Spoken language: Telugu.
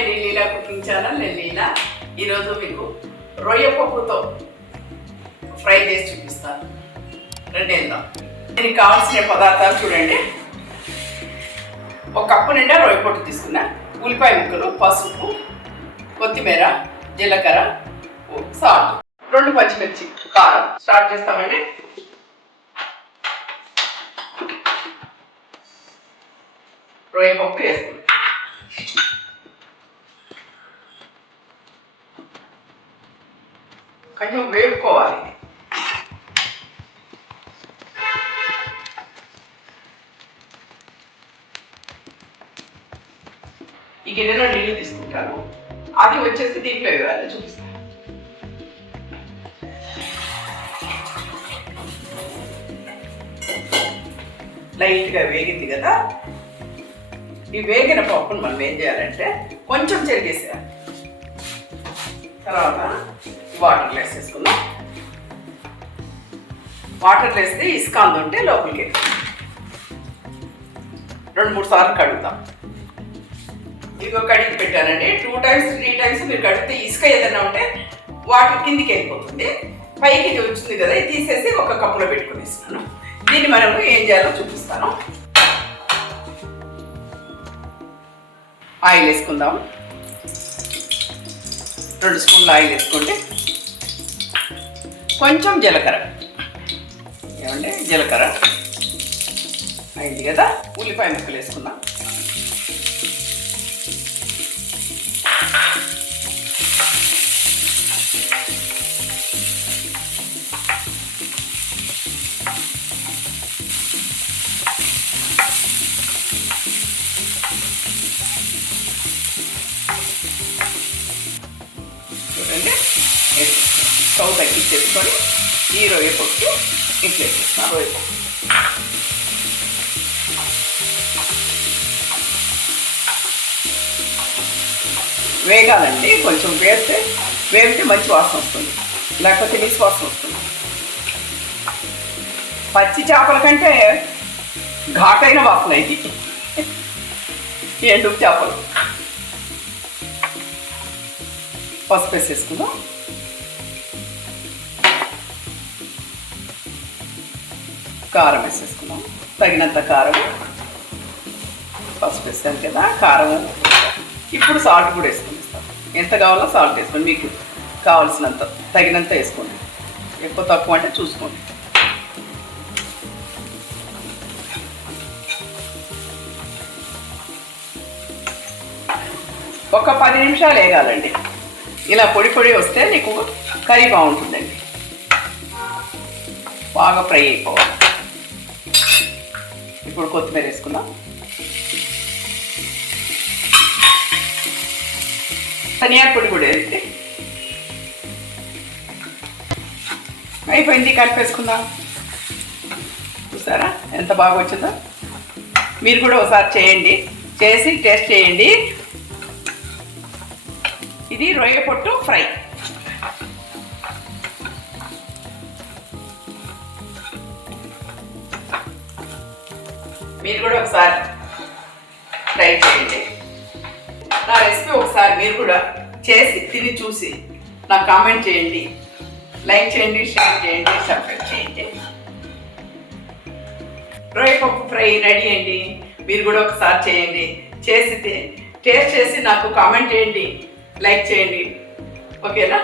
అండి, లీలా కుకింగ్ ఛానల్. నేను లీలా. ఈరోజు మీకు రొయ్య పప్పుతో ఫ్రై చేసి చూపిస్తాను. రెండేద్దాం. దీనికి కావాల్సిన పదార్థాలు చూడండి. ఒక కప్పు నిండా రొయ్య పొట్టు తీసుకున్నా, ఉల్లిపాయ ముక్కలు, పసుపు, కొత్తిమీర, జీలకర్ర, సాల్ట్, 2 పచ్చిమిర్చి, కారం. స్టార్ట్ చేస్తామండి. రొయ్య పప్పు వేసుకుంటాం. కొంచెం వేపుకోవాలి. ఈ గిన్నెలో నీళ్ళు తీసుకుంటాను. అది వచ్చేసి దీంట్లో వేయాలి, చూపిస్తాను. లైట్గా వేగింది కదా. ఈ వేగిన పప్పును మనం ఏం చేయాలంటే కొంచెం చెరిగేసేయాలి. తర్వాత వాటర్లో వేసేసుకుందాం. వాటర్లో వేస్తే ఇసుక అందుంటే లోపలికి 2-3 సార్లు కడుగుతాం. ఇదిగో కడిగి పెట్టానండి. 2 times 3 times మీరు కడిగితే ఇసుక ఏదైనా ఉంటే వాటర్ కిందికి వెళ్ళిపోతుంది. పైకి ఇది వచ్చింది కదా, ఇది తీసేసి ఒక కప్పులో పెట్టుకునేస్తున్నాను. దీన్ని మనము ఏం చేయాలో చూపిస్తాను. ఆయిల్ వేసుకుందాం. 2 స్పూన్లు ఆయిల్ వేసుకోండి. కొంచెం జీలకర్ర. ఏమండి, జీలకర్ర అయింది కదా. ఉల్లిపాయ ముక్కలు వేసుకుందాం. చూడండి, స్టవ్ తగ్గించేసుకొని ఈ రొయ్య పప్పు ఇంట్లో వేసేస్తాను. రొయ్య పప్పు వేగాలండి. కొంచెం వేగితే మంచి వాసన వస్తుంది, లేకపోతే నీసు వాసన వస్తుంది. పచ్చి చేపల కంటే ఘాటైన వాసన ఇది ఎండు చేపలు. పసుపు వేసేసుకుందాం. కారం వేసేసుకుందాం. తగినంత కారం. పసుపు వేస్తాను కదా, కారం. ఇప్పుడు సాల్ట్ కూడా వేసుకుని ఇస్తాం. ఎంత కావాలో సాల్ట్ వేసుకోండి. మీకు కావాల్సినంత తగినంత వేసుకోండి. ఎక్కువ తక్కువ అంటే చూసుకోండి. ఒక 10 నిమిషాలు వేగాలండి. ఇలా పొడి పొడి వస్తే నీకు కర్రీ బాగుంటుందండి. బాగా ఫ్రై అయిపోవాలి. ఇప్పుడు కొత్తిమీర వేసుకుందాం. ధనియాల పొడి కూడా వేస్తే అయిపోయింది. కలిపేసుకుందాం. చూసారా ఎంత బాగా వచ్చిందో. మీరు కూడా ఒకసారి చేయండి, చేసి టేస్ట్ చేయండి. ఇది రొయ్య పొట్టు ఫ్రై. మీరు కూడా ఒకసారి ట్రై చేయండి. నా రెసిపీ ఒకసారి మీరు కూడా చేసి తిని చూసి నాకు కామెంట్ చేయండి, లైక్ చేయండి, షేర్ చేయండి, సబ్స్క్రైబ్ చేయండి. రొయ్య పప్పు ఫ్రై రెడీ అండి. మీరు కూడా ఒకసారి చేయండి, చేసి టేస్ట్ చేసి నాకు కామెంట్ చేయండి, లైక్ చేయండి. ఓకేనా?